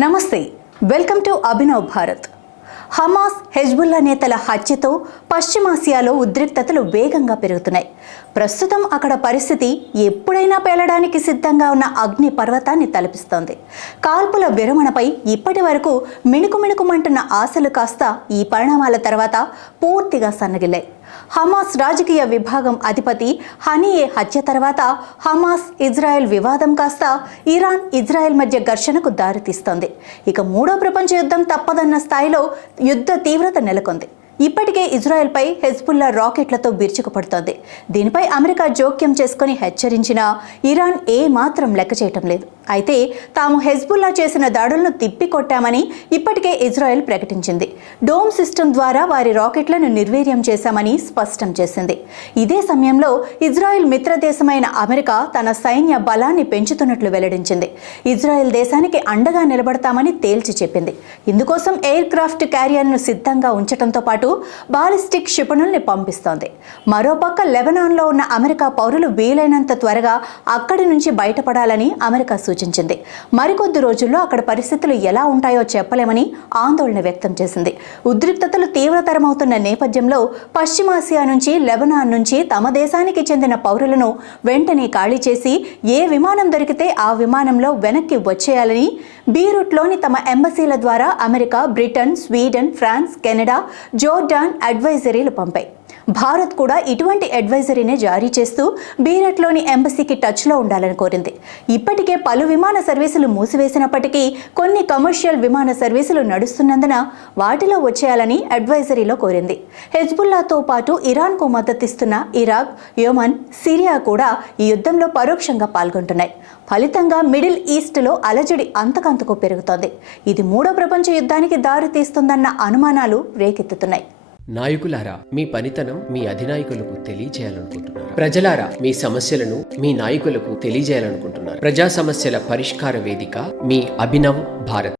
నమస్తే, welcome to Abhinav Bharat. Hamas, Hezbollah నేతల హత్యతో పశ్చిమాసియాలో ఉద్రిక్తతలు వేగంగా పెరుగుతున్నాయి. ప్రస్తుతం అక్కడ పరిస్థితి ఎప్పుడైనా పేలడానికి సిద్ధంగా ఉన్న అగ్ని పర్వతాన్ని తలపిస్తోంది. కాల్పుల విరమణపై ఇప్పటి వరకు మిణుకుమిణుకుమంటున్న ఆశలు కాస్త ఈ పరిణామాల తర్వాత పూర్తిగా సన్నగిల్లాయి. హమాస్ రాజకీయ విభాగం అధిపతి హనియే హత్య తర్వాత హమాస్ ఇజ్రాయెల్ వివాదం కాస్త ఇరాన్ ఇజ్రాయెల్ మధ్య ఘర్షణకు దారితీస్తోంది. ఇక మూడో ప్రపంచ యుద్ధం తప్పదన్న స్థాయిలో యుద్ధ తీవ్రత నెలకొంది. ఇప్పటికే ఇజ్రాయెల్పై హెజ్బుల్లా రాకెట్లతో విరుచుకుపడుతోంది. దీనిపై అమెరికా జోక్యం చేసుకుని హెచ్చరించినా ఇరాన్ ఏమాత్రం లెక్క చేయటం లేదు. అయితే తాము హెజ్బుల్లా చేసిన దాడులను తిప్పికొట్టామని ఇప్పటికే ఇజ్రాయెల్ ప్రకటించింది. డోమ్ సిస్టమ్ ద్వారా వారి రాకెట్లను నిర్వీర్యం చేశామని స్పష్టం చేసింది. ఇదే సమయంలో ఇజ్రాయెల్ మిత్రదేశమైన అమెరికా తన సైన్య బలాన్ని పెంచుతున్నట్లు వెల్లడించింది. ఇజ్రాయెల్ దేశానికి అండగా నిలబడతామని తేల్చి చెప్పింది. ఇందుకోసం ఎయిర్ క్రాఫ్ట్ క్యారియర్ను సిద్ధంగా ఉంచడంతో పాటు బాలిస్టిక్ క్షిపణుల్ని పంపిస్తోంది. మరోపక్క లెబనాన్లో ఉన్న అమెరికా పౌరులు వీలైనంత త్వరగా అక్కడి నుంచి బయటపడాలని అమెరికా సూచించింది. మరికొద్ది రోజుల్లో అక్కడ పరిస్థితులు ఎలా ఉంటాయో చెప్పలేమని ఆందోళన వ్యక్తం చేసింది. ఉద్రిక్తతలు తీవ్రతరమవుతున్న నేపథ్యంలో పశ్చిమాసియా నుంచి, లెబనాన్ నుంచి తమ దేశానికి చెందిన పౌరులను వెంటనే ఖాళీ చేసి ఏ విమానం దొరికితే ఆ విమానంలో వెనక్కి వచ్చేయాలని బీరూట్లోని తమ ఎంబసీల ద్వారా America, Britain, Sweden, France, Canada, Jordan అడ్వైజరీలు పంపాయి. భారత్ కూడా ఇటువంటి అడ్వైజరీనే జారీ చేస్తూ బీరట్లోని ఎంబసీకి టచ్లో ఉండాలని కోరింది. ఇప్పటికే పలు విమాన సర్వీసులు మూసివేసినప్పటికీ కొన్ని కమర్షియల్ విమాన సర్వీసులు నడుస్తున్నందున వాటిలో వచ్చేయాలని అడ్వైజరీలో కోరింది. హెజ్బుల్లాతో పాటు ఇరాన్కు మద్దతిస్తున్న ఇరాక్, యెమెన్, సిరియా కూడా ఈ యుద్ధంలో పరోక్షంగా పాల్గొంటున్నాయి. ఫలితంగా మిడిల్ ఈస్ట్లో అలజడి అంతకంతకు పెరుగుతోంది. ఇది మూడో ప్రపంచ యుద్ధానికి దారి తీస్తుందన్న అనుమానాలు రేకెత్తుతున్నాయి. నాయకులారా, మీ పనితనం మీ అధినాయకులకు తెలియజేయాలనుకుంటున్నారు. ప్రజలారా, మీ సమస్యలను మీ నాయకులకు తెలియజేయాలనుకుంటున్నారు. ప్రజా సమస్యల పరిష్కార వేదిక మీ అభినవ్ భారత్.